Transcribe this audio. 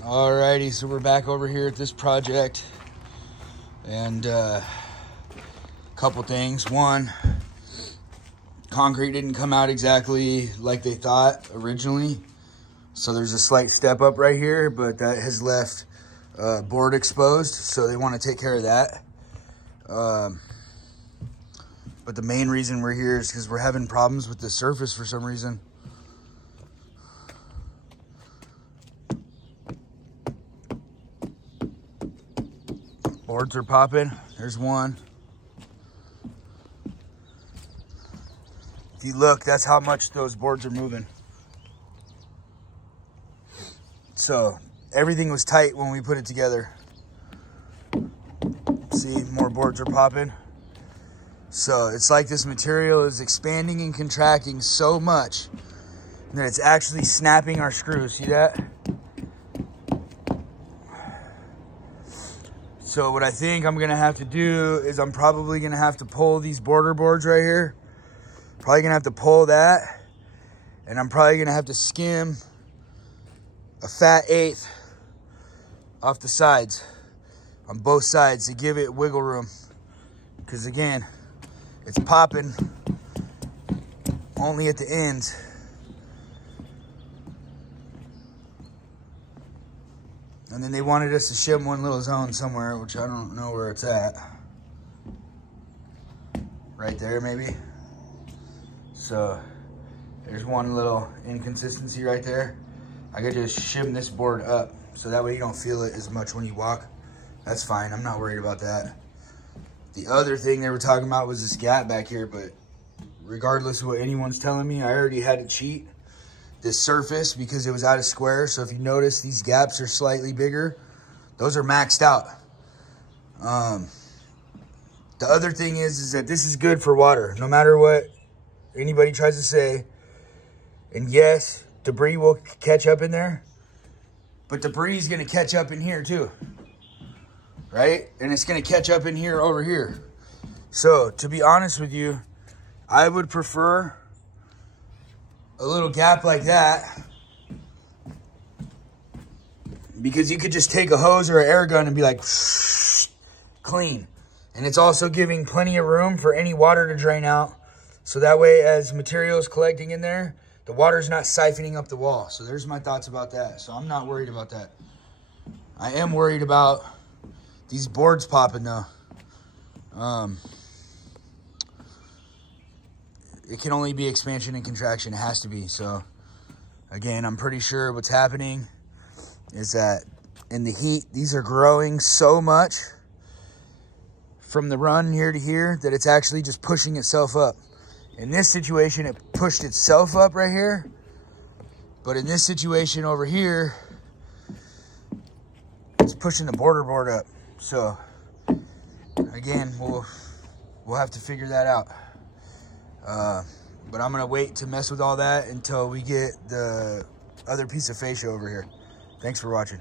Alrighty, so we're back over here at this project, and a couple things. One, concrete didn't come out exactly like they thought originally, so there's a slight step up right here, but that has left board exposed, so they want to take care of that. But the main reason we're here is because we're having problems with the surface for some reason. Boards are popping. There's one. If you look, that's how much those boards are moving. So everything was tight when we put it together. See, more boards are popping. So it's like this material is expanding and contracting so much that it's actually snapping our screws. See that? So what I think I'm gonna have to do is I'm probably gonna have to pull these border boards right here. Probably gonna have to pull that, and I'm probably gonna have to skim a fat eighth off the sides, on both sides, to give it wiggle room. Because again, it's popping only at the ends. And then they wanted us to shim one little zone somewhere, which I don't know where it's at. Right there, maybe. So there's one little inconsistency right there. I could just shim this board up, so that way you don't feel it as much when you walk. That's fine, I'm not worried about that. The other thing they were talking about was this gap back here, but regardless of what anyone's telling me, I already had to cheat this surface because it was out of square. So if you notice, these gaps are slightly bigger. Those are maxed out. The other thing is that this is good for water, no matter what anybody tries to say. And yes, debris will catch up in there, but debris is gonna catch up in here too, right? And it's gonna catch up in here over here. So to be honest with you, I would prefer a little gap like that, because you could just take a hose or an air gun and be like, clean. And it's also giving plenty of room for any water to drain out. So that way, as material is collecting in there, the water's not siphoning up the wall. So there's my thoughts about that. So I'm not worried about that. I am worried about these boards popping though. It can only be expansion and contraction. It has to be. So again, I'm pretty sure what's happening is that in the heat, these are growing so much from the run here to here that it's actually just pushing itself up. In this situation, it pushed itself up right here. But in this situation over here, it's pushing the border board up. So again, we'll have to figure that out. But I'm gonna wait to mess with all that until we get the other piece of fascia over here. Thanks for watching.